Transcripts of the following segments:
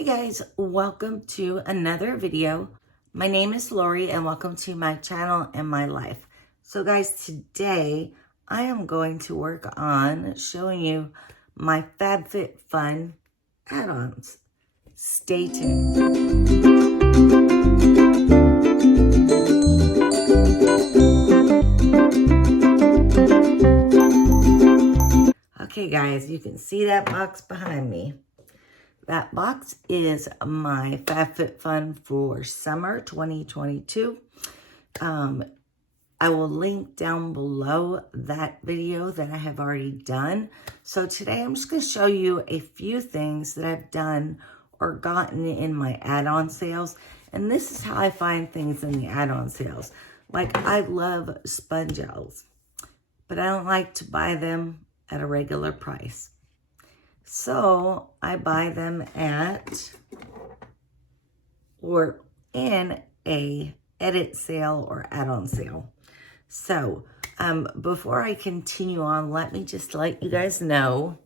Hey guys, welcome to another video. My name is Lorrie and welcome to my channel and my life. So guys, today I am going to work on showing you my FabFitFun add-ons. Stay tuned. Okay guys, you can see that box behind me. That box is my FabFitFun for summer 2022. I will link down below that video that I have already done. So today I'm just going to show you a few things that I've done or gotten in my add-on sales. And this is how I find things in the add-on sales. Like, I love Spun gels, but I don't like to buy them at a regular price. So I buy them at or in a edit sale or add-on sale. So before I continue on, let me just let you guys know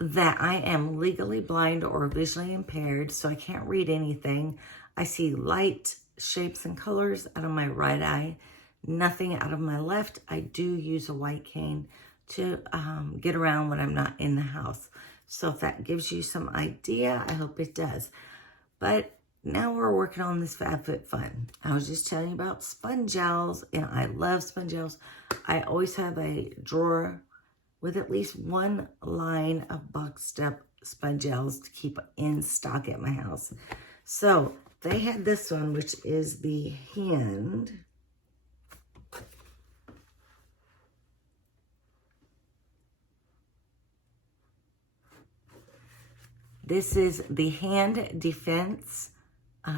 that I am legally blind or visually impaired, so I can't read anything. I see light shapes and colors out of my right eye. Nothing out of my left. I do use a white cane to get around when I'm not in the house. So if that gives you some idea, I hope it does. But now we're working on this FabFitFun. I was just telling you about Spun gels, and I love Spun gels. I always have a drawer with at least one line of boxed up Spun gels to keep in stock at my house. So they had this one, which is the hand. This is the Hand Defense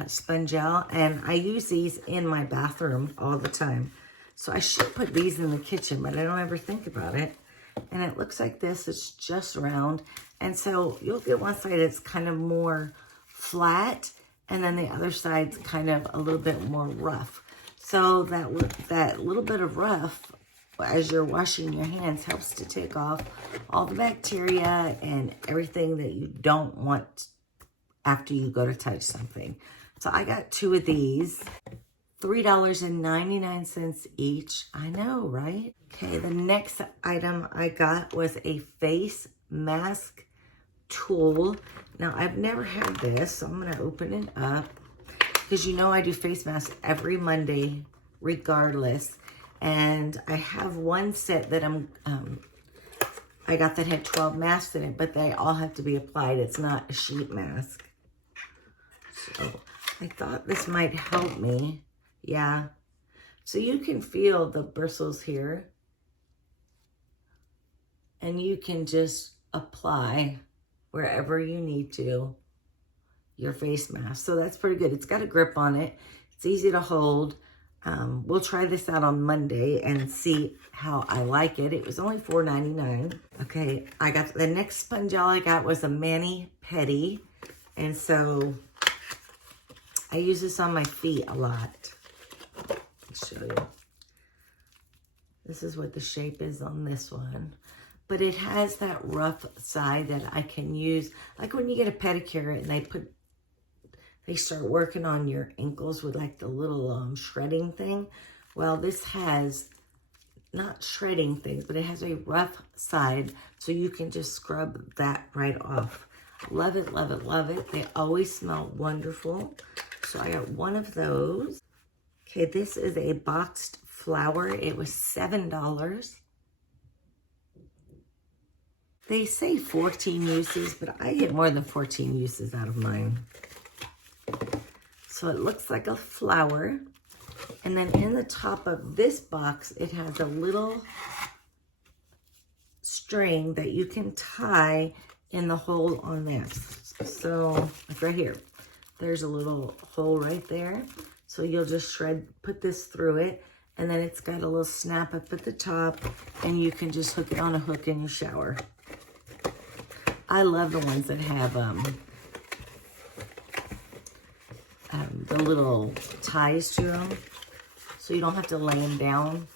Spun Gel, and I use these in my bathroom all the time. So I should put these in the kitchen, but I don't ever think about it. And it looks like this. It's just round. And so you'll get one side that's kind of more flat, and then the other side's kind of a little bit more rough. So that little bit of rough, as you're washing your hands, helps to take off all the bacteria and everything that you don't want after you go to touch something. So I got two of these, $3.99 each. I know, right? Okay, the next item I got was a face mask tool. Now, I've never had this, so I'm going to open it up because you know I do face masks every Monday regardless. And I have one set that I got that had 12 masks in it, but they all have to be applied. It's not a sheet mask. So I thought this might help me. Yeah. So you can feel the bristles here. And you can just apply wherever you need to your face mask. So that's pretty good. It's got a grip on it. It's easy to hold. We'll try this out on Monday and see how I like it. It was only $4.99. Okay, I got the next Spun gel I got was a Pedi, and so I use this on my feet a lot. I'll show you. This is what the shape is on this one, but it has that rough side that I can use, like when you get a pedicure and they start working on your ankles with like the little shredding thing. Well, this has not shredding things, but it has a rough side, so you can just scrub that right off. Love it, love it, love it. They always smell wonderful. So I got one of those. Okay, this is a boxed flower. It was $7. They say 14 uses, but I get more than 14 uses out of mine. So it looks like a flower. And then in the top of this box, it has a little string that you can tie in the hole on this. So like right here, there's a little hole right there. So you'll just put this through it. And then it's got a little snap up at the top, and you can just hook it on a hook in your shower. I love the ones that have the little ties to them, so you don't have to lay them down.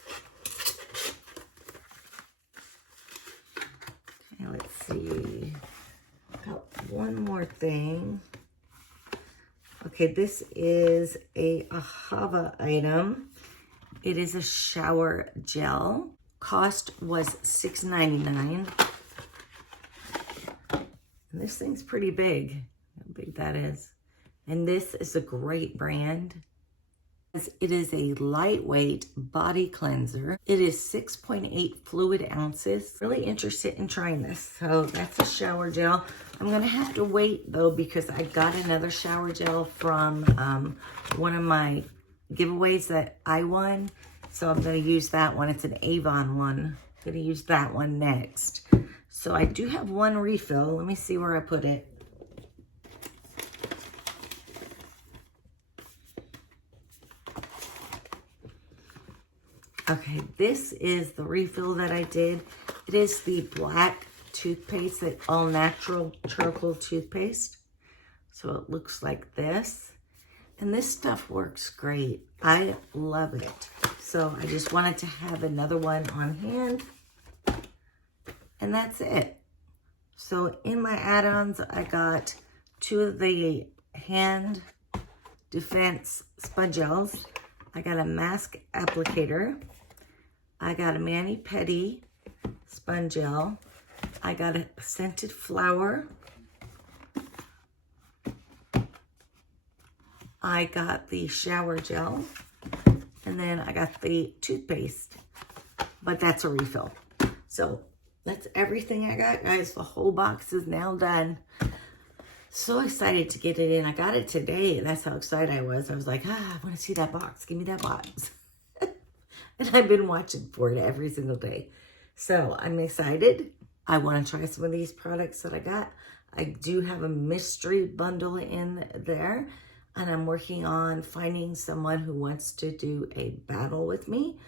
see. Got one more thing. Okay, this is a Ahava item. It is a shower gel. Cost was $6.99. And this thing's pretty big. How big that is. And this is a great brand. It is a lightweight body cleanser. It is 6.8 fluid ounces. Really interested in trying this. So that's a shower gel. I'm gonna have to wait though because I got another shower gel from one of my giveaways that I won. So I'm gonna use that one. It's an Avon one. I'm gonna use that one next. So I do have one refill. Let me see where I put it. Okay, this is the refill that I did. It is the black toothpaste, the all natural charcoal toothpaste. So it looks like this. And this stuff works great. I love it. So I just wanted to have another one on hand. And that's it. So in my add-ons, I got 2 of the hand defense sponge gels. I got a mask applicator. I got a Pedi sponge gel. I got a scented flower. I got the shower gel. And then I got the toothpaste. But that's a refill. So that's everything I got, guys. The whole box is now done. So excited to get it in. I got it today, and that's how excited I was. I was like, I want to see that box. Give me that box. And I've been watching for it every single day. So I'm excited. I want to try some of these products that I got. I do have a mystery bundle in there. And I'm working on finding someone who wants to do a battle with me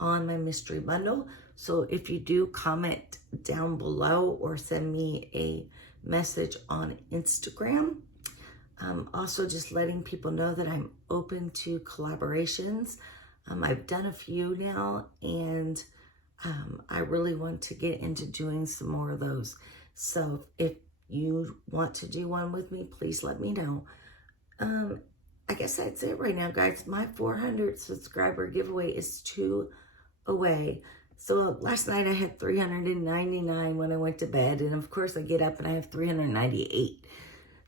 on my mystery bundle. So if you do, comment down below or send me a message on Instagram. Also just letting people know that I'm open to collaborations. I've done a few now, and I really want to get into doing some more of those. So if you want to do one with me, please let me know. I guess that's it right now, guys. My 400 subscriber giveaway is 2 away. So last night I had 399 when I went to bed. And of course I get up and I have 398.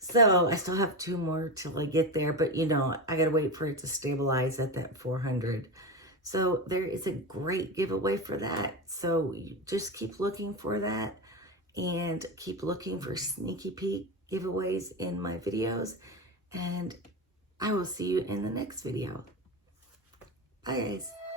So I still have 2 more till I get there. But you know, I got to wait for it to stabilize at that 400. So there is a great giveaway for that. So you just keep looking for that. And keep looking for sneaky peek giveaways in my videos. And I will see you in the next video. Bye, guys.